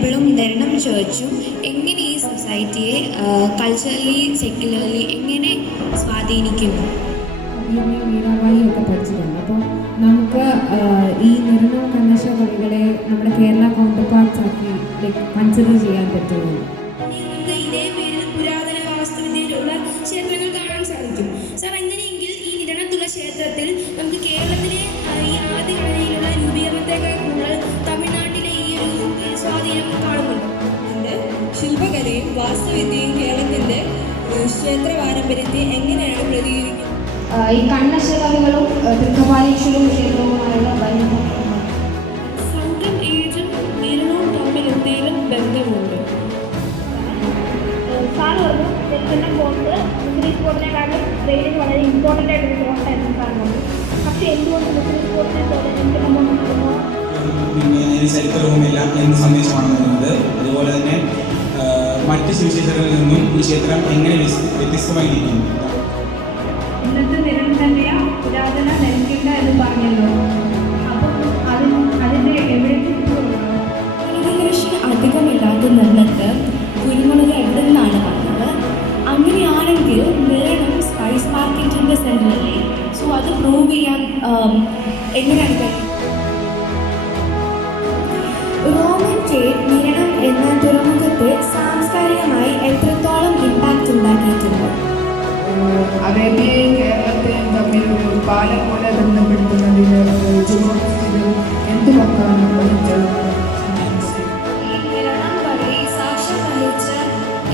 ടെമ്പിളും നിരണം ചേർച്ചും എങ്ങനെ ഈ സൊസൈറ്റിയെ കൾച്ചറലി സെക്യുലർലി എങ്ങനെ സ്വാധീനിക്കുന്നു? മീരാബായി ഒക്കെ പഠിച്ചിട്ടുണ്ട്. അപ്പോൾ നമുക്ക് ഈ നിരണം കണ്ണശ കവികളെ നമ്മുടെ കേരള കൗണ്ടർ പാർട്സ് ആക്കി കൺസിഡർ ചെയ്യാൻ പറ്റുമോ? ഇതേ പേരിൽ പുരാതന വാസ്തുവിദ്യയിലുള്ള ക്ഷേത്രങ്ങൾ കാണാൻ സാധിക്കും. സാർ, അങ്ങനെയെങ്കിൽ ഈ നിരണത്തുള്ള ക്ഷേത്രത്തിൽ നമുക്ക് കേരളത്തിലെ ഈ ആദ്യഘടനയിലുള്ള രൂപീകരണത്തെക്കാൾ കൂടുതൽ തമിഴ്നാട്ടിലെ ഈ ഒരു സ്വാധീനം കാണുന്നുണ്ട്. ശില്പകലയും വാസ്തുവിദ്യയും കേരളത്തിൻ്റെ ക്ഷേത്ര പാരമ്പര്യത്തെ എങ്ങനെയാണ് പ്രതികരിക്കുന്നത്? ഈ കണ്ണശ കവികളും തൃക്കപാലീശ്വരവും ക്ഷേത്രവുമായുള്ള ബന്ധം. സംഘം ഏജും നിരണവും തമ്മിൽ എന്തെങ്കിലും ബന്ധമുണ്ട്? സാർ പറഞ്ഞു നെൽസണ്ണം ബോണ്ട് മുസ്ലിം സ്പോർട്ടിനെക്കാളും ട്രെയിനിങ് വളരെ ഇമ്പോർട്ടൻ്റ് ആയിട്ടൊരു ബോണ്ടായിരുന്നു സാർ പറഞ്ഞു. പക്ഷേ എന്തുകൊണ്ട് മുസ്ലിം സ്പോർട്ടിനെ പോലെ നെൽസണ്ണം ബോണ്ട് കിട്ടുന്നു? ചരിത്രവുമില്ല എന്ന സന്ദേശമാണ് നൽകുന്നത്. അതുപോലെ തന്നെ മറ്റ് സുവിശേഷങ്ങളിൽ നിന്നും ഈ ക്ഷേത്രം എങ്ങനെ വ്യത്യസ്തമായിരിക്കുന്നു? ഇന്നത്തെ നിരണം തന്നെയാ പുരാതന നെൽക്കിണ്ട എന്ന് പറഞ്ഞല്ലോ. അപ്പം അതിൻ്റെ എവിഡൻസ് കൃഷി അധികമില്ലാത്ത നിർമ്മത്ത് കുരുമുളക് എവിടെ നിന്നാണ് വന്നത്? അങ്ങനെയാണെങ്കിൽ നിരണം സ്പൈസ് മാർക്കറ്റിൻ്റെ സെൻറ്ററല്ലേ? സോ അത് പ്രൂവ് ചെയ്യാൻ എങ്ങനെയാണ് കഴിയും? റോമൻ ട്രേഡ് നിരണം എന്ന തുറമുഖത്തെ സാംസ്കാരികമായി എത്രത്തോളം ഇമ്പാക്റ്റ് ഉണ്ടാക്കിയിട്ടുണ്ട്? അറേബ്യയും കേരളത്തെയും തമ്മിൽ ഒരു പാലം പോലെ ബന്ധപ്പെടുത്തുന്നതിന് എന്ത് പങ്കാണ് വഹിച്ചത്? ഈ നിരണം വഴി സാക്ഷ്യം വഹിച്ച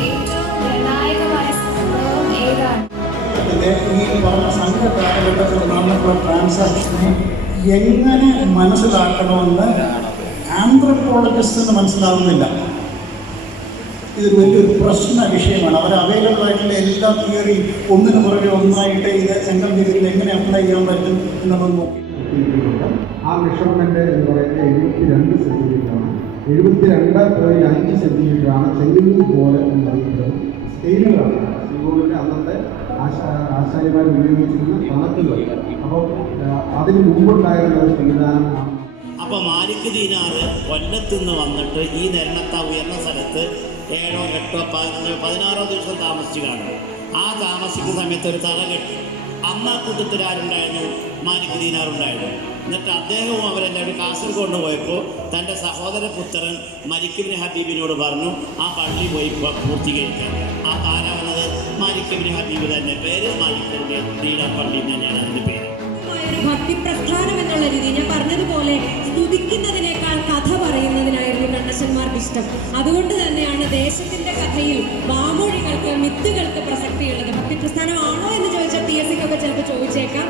ഏറ്റവും നിർണായകമായ സംഭവം ഏതാണ്? ഈ പറഞ്ഞ സംഘ കാലഘട്ടത്തിൽ നടന്നിട്ടുള്ള ട്രാൻസാക്ഷനെ എങ്ങനെ മനസ്സിലാക്കണമെന്ന് ആന്ത്രപ്പോളജിസ്റ്റിന് മനസ്സിലാവുന്നില്ല. ഇതൊരു വലിയൊരു പ്രശ്ന വിഷയമാണ്. അവർ അവൈലബിൾ ആയിട്ടുള്ള എല്ലാ തിയറിയും ഒന്നിനു പുറകെ ഒന്നായിട്ട് ഇത് സെൻട്രൽ തിയറിയിൽ എങ്ങനെ അപ്ലൈ ചെയ്യാൻ പറ്റും എന്നുള്ളത് നോക്കി. ആ മെഷർമെൻറ്റ് എന്ന് പറയുന്നത് 72 സെൻറ്റിമീറ്ററാണ്. 72.5 സെൻറ്റിമീറ്ററാണ് ചെങ്ങന്നൂർ പോലെ എന്ന് പറയുന്നത്. സ്കെയിലുകളാണ് ശ്രീകോവിലിൻ്റെ അന്നത്തെ ആശാരിമാർ ഉപയോഗിച്ചിരുന്ന കണക്കുകൾ. അപ്പോൾ അതിന് മുമ്പുണ്ടായിരുന്ന ഒരു സംവിധാനമാണ്. അപ്പോൾ മാലിക് ദീനാറ് കൊല്ലത്തുനിന്ന് വന്നിട്ട് ഈ നെരണത്ത ഉയർന്ന സ്ഥലത്ത് 7, 8, 16 ദിവസം താമസിച്ച് കാണും. ആ താമസിക്കുന്ന സമയത്ത് ഒരു തറ കെട്ടി. അന്ന് ആ കൂട്ടത്തിൽ ആരുണ്ടായിരുന്നു? മാലിക് ദീനാറുണ്ടായിരുന്നു. എന്നിട്ട് അദ്ദേഹവും അവരെല്ലാവരും കാസർഗോഡ് പോയപ്പോൾ തൻ്റെ സഹോദരപുത്രൻ മലിക് ഇബ്നു ഹബീബിനോട് പറഞ്ഞു ആ പള്ളി പോയി പൂർത്തീകരിക്കാൻ. ആ ആരാവുന്നത്? മാലിക് ഇബ്നു ഹബീബ് തന്നെ. പേര് മാലിക് ഇബ്നു ദീനാർ പള്ളി തന്നെയാണ് അതിൻ്റെ പേര്. ഒരു ഭക്തി പ്രസ്ഥാനം എന്നുള്ള രീതി ഞാൻ പറഞ്ഞതുപോലെ സ്തുതിക്കുന്നതിനേക്കാൾ കഥ പറയുന്നതിനായിരുന്നു കണ്ണശന്മാർക്ക് ഇഷ്ടം. അതുകൊണ്ട് തന്നെയാണ് ദേശത്തിന്റെ കഥയിൽ വാമൊഴികൾക്ക് മിത്തുകൾക്ക് പ്രസക്തിയുള്ളത്. ഭക്തി പ്രസ്ഥാനമാണോ എന്ന് ചോദിച്ചാൽ TSCക്കൊക്കെ ചിലപ്പോൾ ചോദിച്ചേക്കാം.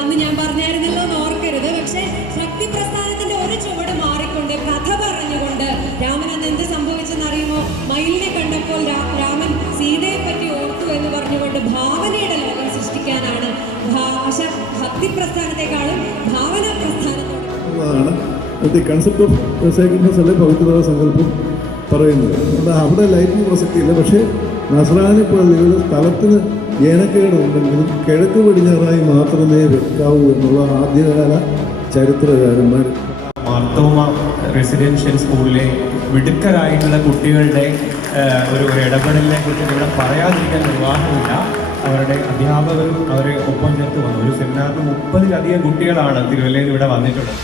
അന്ന് ഞാൻ പറഞ്ഞായിരുന്നല്ലോ എന്ന് ഓർക്കരുത്. പക്ഷേ ഭക്തി പ്രസ്ഥാനത്തിന്റെ ഒരു ചുവട് മാറിക്കൊണ്ട് കഥ പറഞ്ഞുകൊണ്ട് രാമൻ അന്ന് എന്ത് സംഭവിച്ചെന്നറിയുമോ? മയിലിനെ കണ്ടപ്പോൾ രാമൻ സീതയെ പറ്റി ഓർത്തു എന്ന് പറഞ്ഞുകൊണ്ട് ഭാവനയുടെ ലോകം സൃഷ്ടിക്കാനാണ് ഭക്തി പ്രസ്ഥാനത്തെക്കാളും ഭാവന പ്രസ്ഥാനത്തോട് ദി കൺസെപ്റ്റ് ഓഫ് സേക്രഡ്നെസ് അല്ലെ പവിത്രത സങ്കല്പം പറയുന്നത്. അവിടെ ലൈറ്റിന് പ്രസക്തിയില്ല. പക്ഷേ നസ്രാനി പള്ളികൾ സ്ഥലത്തിന് ജനക്കേടുണ്ടെങ്കിലും കിഴക്ക് പടിഞ്ഞാറായി മാത്രമേ വെക്കാവൂ എന്നുള്ള ആദ്യകാല ചരിത്രകാരന്മാർ. മാർത്തോമ റെസിഡൻഷ്യൽ സ്കൂളിലെ മിടുക്കരായിട്ടുള്ള കുട്ടികളുടെ ഒരു ഇടപെടലിനെ കുറിച്ച് ഇവിടെ പറയാതിരിക്കാൻ നിർവാഹമില്ല. അവരുടെ അധ്യാപകരും അവരെ ഒപ്പം ചേർത്ത് വന്നു. ഒരു സെമിനാറിന് 30-ലധികം കുട്ടികളാണ് തിരുവല്ലയിൽ ഇവിടെ വന്നിട്ടുള്ളത്.